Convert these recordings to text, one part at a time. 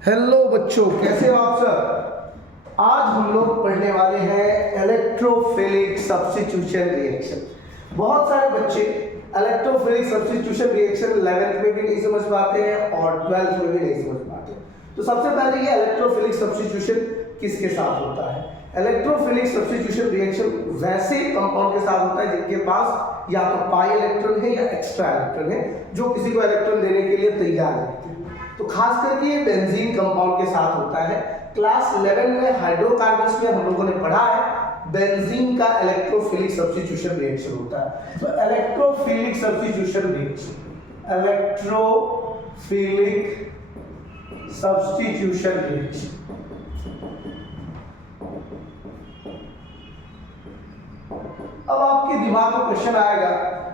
Hello बच्चों, कैसे हो आप सब। आज हम लोग पढ़ने वाले हैं इलेक्ट्रोफिलिक सब्स्टिट्यूशन रिएक्शन। बहुत सारे बच्चे इलेक्ट्रोफिलिक सब्स्टिट्यूशन रिएक्शन 11th में भी नहीं समझ पाते हैं और 12th में भी नहीं समझ पाते। तो सबसे पहले ये इलेक्ट्रोफिलिक सब्स्टिट्यूशन किसके साथ होता है। इलेक्ट्रोफिलिक सब्स्टिट्यूशन रिएक्शन वैसे कंपाउंड के साथ होता है जिनके पास या तो पाई इलेक्ट्रॉन है या एक्स्ट्रा इलेक्ट्रॉन है, जो किसी को इलेक्ट्रॉन देने के लिए तैयार रहते हैं। तो खास करके ये बेंजीन कंपाउंड के साथ होता है। क्लास 11 में हाइड्रोकार्बन्स में हम लोगों ने पढ़ा है बेंजीन का इलेक्ट्रोफिलिक सब्स्टिट्यूशन रिएक्शन होता है। तो electrophilic substitution reaction, electrophilic substitution reaction. अब आपके दिमाग में क्वेश्चन आएगा,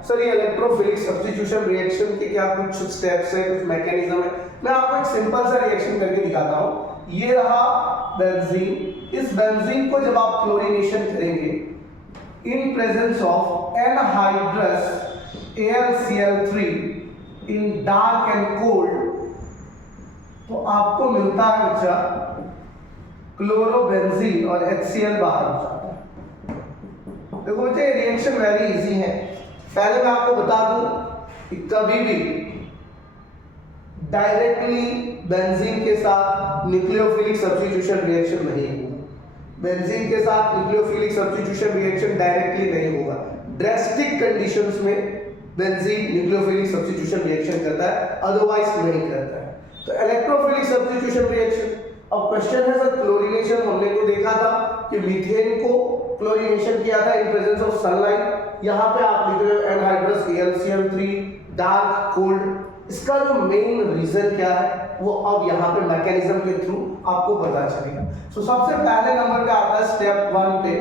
सर ये इलेक्ट्रोफिलिक सब्स्टिट्यूशन रिएक्शन के क्या कुछ स्टेप्स है, कुछ मैकेनिज्म है। मैं आपको एक सिंपल सा रिएक्शन करके दिखाता हूं। ये रहा बेंजीन। इस बेंजीन को जब आप क्लोरीनेशन करेंगे इन presence of anhydrous AlCl3 in dark and cold, तो आपको मिलता है बच्चा क्लोरोबेंजीन और HCl बाहर हो जाता है। देखो बच्चे, रिएक्शन वेरी इजी है। पहले मैं आपको बता दूं कि कभी भी डायरेक्टली बेंजीन के साथ न्यूक्लियोफिलिक सब्स्टिट्यूशन रिएक्शन नहीं होगा। बेंजीन के साथ न्यूक्लियोफिलिक सब्स्टिट्यूशन रिएक्शन डायरेक्टली नहीं होगा। ड्रेस्टिक कंडीशंस में बेंजीन न्यूक्लियोफिलिक सब्स्टिट्यूशन रिएक्शन करता है, अदरवाइज नहीं करता है। तो इलेक्ट्रोफिलिक सब्स्टिट्यूशन रिएक्शन। अब क्वेश्चन है सर, क्लोरीनेशन हमने तो देखा था कि मीथेन को क्लोरीनेशन किया था इन प्रेजेंस ऑफ सनलाइट। यहाँ पे आप लिख रहे हो एनहाइड्रस AlCl3 डार्क कोल्ड। इसका जो मेन रीजन क्या है वो अब यहाँ पे मैकेनिज्म के थ्रू आपको पता चलेगा। सो सबसे पहले नंबर पे आता है स्टेप 1 पे।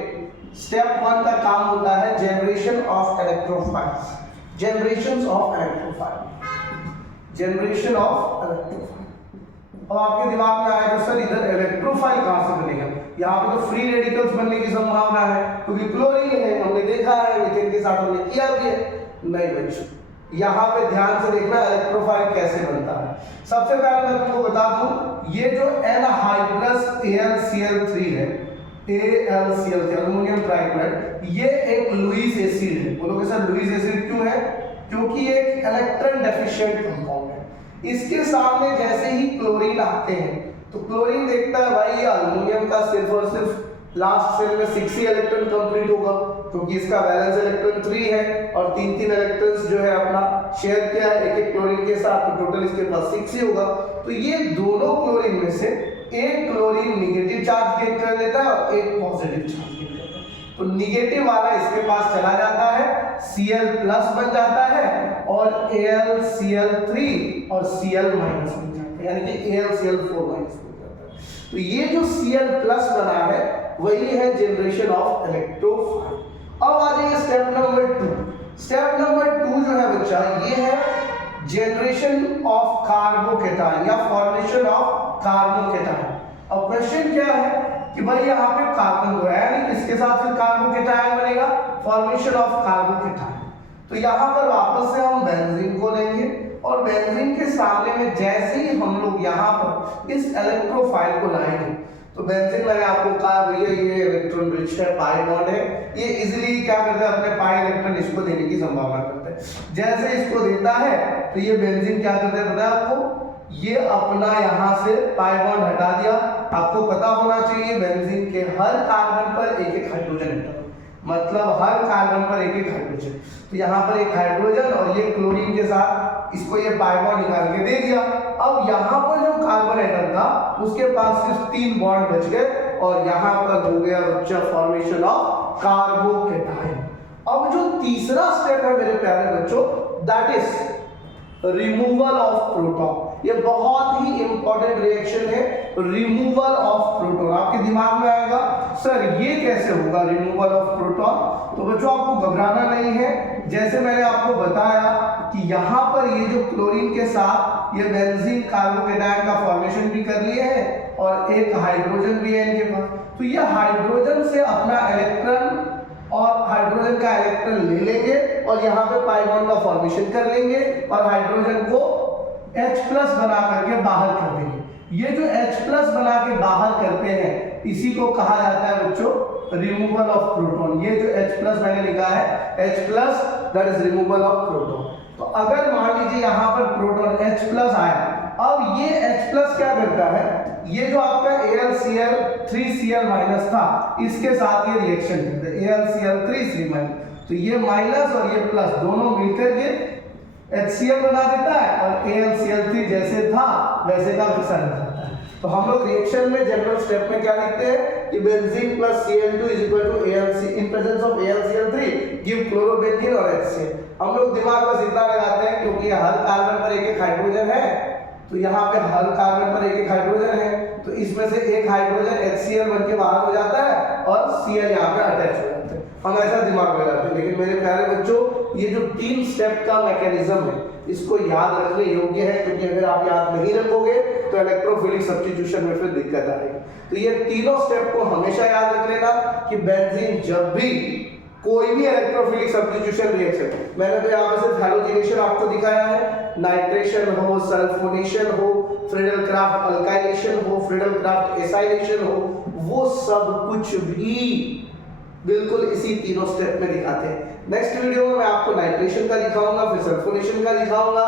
स्टेप 1 का काम होता है generation of electrophiles. Generation of electrophile, generation of electrophile. अब आपके दिमाग में आएगा, सर इधर इलेक्ट्रोफाइल कहां से बनेगा। यहाँ पे तो फ्री रेडिकल्स बनने की संभावना है क्योंकि क्लोरीन है, हमने देखा है, मीथेन के साथ हमने किया भी है। नहीं बच्चों, यहाँ पे ध्यान से देखना इलेक्ट्रोफाइल कैसे बनता है। सबसे पहले मैं तुमको बता दूं, ये जो एनहाइड्रस AlCl3 है, AlCl3 अल्युमिनियम ट्राइक्लोराइड, ये एक लुईस एसिड है। बोलोगे सर लुईस एसिड क्यों है? क्योंकि एक इलेक्ट्रॉन डेफिशिएंट कंपाउंड है। इसके सामने जैसे ही क्लोरीन आते हैं तो क्लोरीन देखता है भाई ये अल्युमिनियम का सिर्फ और सिर्फ लास्ट सेल में 6 ही इलेक्ट्रॉन कंप्लीट होगा, क्योंकि इसका वैलेंस इलेक्ट्रॉन 3 है और 3 इलेक्ट्रॉन्स जो है अपना शेयर किया है एक एक क्लोरीन के साथ, तो टोटल इसके पास 6 ही होगा। तो ये दोनों क्लोरीन में से एक क्लोरीन नेगेटिव चार्ज गेन कर लेता है और एक पॉजिटिव चार्ज गेन करता है। तो नेगेटिव वाला इसके पास चला जाता है, Cl प्लस बन जाता है और AlCl3 और Cl माइनस बन जाता है, यानी कि AlCl4 माइनस बन जाता है। तो ये जो Cl प्लस बना है वही है जनरेशन ऑफ इलेक्ट्रोफाइल। अब आ जाइए स्टेप नंबर 2। स्टेप नंबर 2 जो है बच्चा, ये है जनरेशन ऑफ कार्बोकेटाइन या फॉर्मेशन ऑफ कार्बोकेटाइन। अब क्वेश्चन क्या है कि भाई यहाँ पे कार्बन दो है, यानी इसके साथ फिर कार्बोकेटाइन बनेगा, फॉर्मेशन ऑफ कार्बोकेटाइन। तो यहाँ पर वापस से हम बेंजीन को लेंगे और बेंजीन के सामने में जैसे ही हम लोग यहाँ पर इस इलेक्ट्रोफाइल को लाएंगे तो बेंजीन मैंने आपको कहा भैया ये इलेक्ट्रॉन रिच है, पाई बॉन्ड है, ये इजीली क्या करता है अपने पाई इलेक्ट्रॉन इसको देने की संभावना करता है। जैसे इसको देता है तो ये बेंजीन क्या करता है पता है आपको, ये अपना यहाँ से पाई बॉन्ड हटा दिया। आपको पता होना चाहिए बेंजीन के हर कार्बन पर एक एक हाइड्रोजन एटम, मतलब हर कार्बन पर एक एक हाइड्रोजन। तो यहाँ पर एक हाइड्रोजन और ये क्लोरीन के साथ इसको ये पाई बॉन्ड निकाल के दे दिया। अब यहाँ पर जो कार्बन एटम था उसके पास सिर्फ 3 बॉन्ड बच गए और यहाँ पर हो गया बच्चा फॉर्मेशन ऑफ कार्बोकेटाइन। अब जो तीसरा स्टेप है मेरे प्यारे बच्चों, that is removal of proton. ये बहुत ही इंपॉर्टेंट रिएक्शन है, रिमूवल ऑफ प्रोटॉन। आपके दिमाग में आएगा सर ये कैसे होगा रिमूवल ऑफ प्रोटॉन। तो बच्चों आपको घबराना नहीं है, जैसे मैंने आपको बताया कि यहाँ पर ये जो क्लोरीन के साथ ये बेंजीन कार्बोकेटाइन का फॉर्मेशन भी कर लिए हैं और एक हाइड्रोजन भी है इनके पास। तो ये हाइड्रोजन से अपना इलेक्ट्रॉन और हाइड्रोजन का इलेक्ट्रॉन ले लेंगे और यहाँ पे पाई बॉन्ड का फॉर्मेशन कर लेंगे और हाइड्रोजन को H+ बना करके बाहर कर देंगे। ये जो H प्लस बना के बाहर करते हैं इसी को कहा जाता है बच्चों रिमूवल ऑफ प्रोटॉन। ये जो H प्लस मैंने लिखा है H plus that is removal of proton. तो अगर मान लीजिए यहाँ पर प्रोटॉन H प्लस आया, अब ये H प्लस क्या करता है, ये जो आपका AlCl 3Cl माइनस था इसके साथ ये रिएक्शन करता है AlCl 3 माइनस, तो ये माइनस और ये प्लस दोनों मिलकर ये HCl बना देता है और AlCl3 जैसे था वैसे का वैसा रह जाता है। तो हम लोग रिएक्शन में जनरल स्टेप में क्या लिखते हैं कि benzene plus Cl2 is equal to AlC in presence of AlCl3 give chlorobenzene और HCl। हम लोग दिमाग बस इतना लगाते हैं क्योंकि हर कार्बन पर एक एक हाइड्रोजन है, तो यहाँ पे हर कार्बन पर एक एक हाइड्रोजन है, तो इसमें से एक हाइड्रोजन HCl बन के बाहर हो जाता है और Cl यहाँ पे अटैच हो जाता है। हम ऐसा दिमाग में लगाते हैं, लेकिन मेरे प्यारे बच्चों ये जो 3 स्टेप का मैकेनिज्म है इसको याद रखने योग्य है, क्योंकि अगर आप याद नहीं रखोगे तो इलेक्ट्रोफिलिक सब्स्टिट्यूशन में फिर दिक्कत आएगी। तो ये तीनों स्टेप को हमेशा याद रख लेना कि बेंजीन जब भी कोई भी इलेक्ट्रोफिलिक सब्स्टिट्यूशन रिएक्शन, मैंने तो यहाँ पे सिर्फ हैलोजिनेशन आपको दिखाया है, नाइट्रेशन हो, सल्फोनेशन हो, फ्रीडल क्राफ्ट अल्काइलेशन हो, फ्रीडल क्राफ्ट एसाइलेशन हो, वो सब कुछ भी बिल्कुल इसी तीनों स्टेप में दिखाते हैं। नेक्स्ट वीडियो में मैं आपको नाइट्रेशन का दिखाऊंगा, फिर सल्फोनेशन का दिखाऊंगा,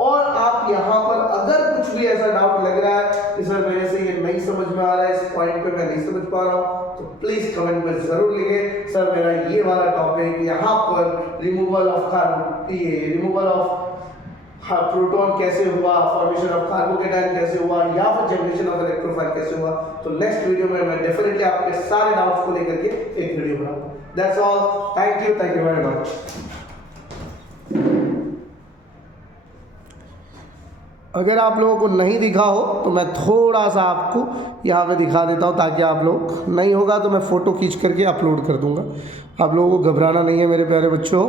और आप यहाँ पर अगर कुछ भी ऐसा डाउट लग रहा है कि सर मेरे से ये नहीं समझ में आ रहा है, इस पॉइंट पे मैं नहीं समझ पा रहा हूँ, तो प्लीज कमेंट में जरूर लिखें सर मेरा ये वाला टॉपिक यहाँ पर रिमूवल ऑफ प्रोटॉन कैसे हुआ, फॉर्मेशन ऑफ कार्बोकेटायन कैसे हुआ, या फिर जनरेशन ऑफ इलेक्ट्रोफाइल कैसे हुआ। तो नेक्स्ट वीडियो में मैं डेफिनेटली आपके सारे डाउट्स को लेकर के एक वीडियो बनाऊंगा। That's all, thank you very much. अगर आप लोगों को नहीं दिखा हो तो मैं थोड़ा सा आपको यहाँ पे दिखा देता हूँ, ताकि आप लोग, नहीं होगा तो मैं फ़ोटो खींच करके अपलोड कर दूँगा। आप लोगों को घबराना नहीं है मेरे प्यारे बच्चों,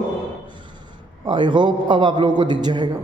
आई होप अब आप लोगों को दिख जाएगा।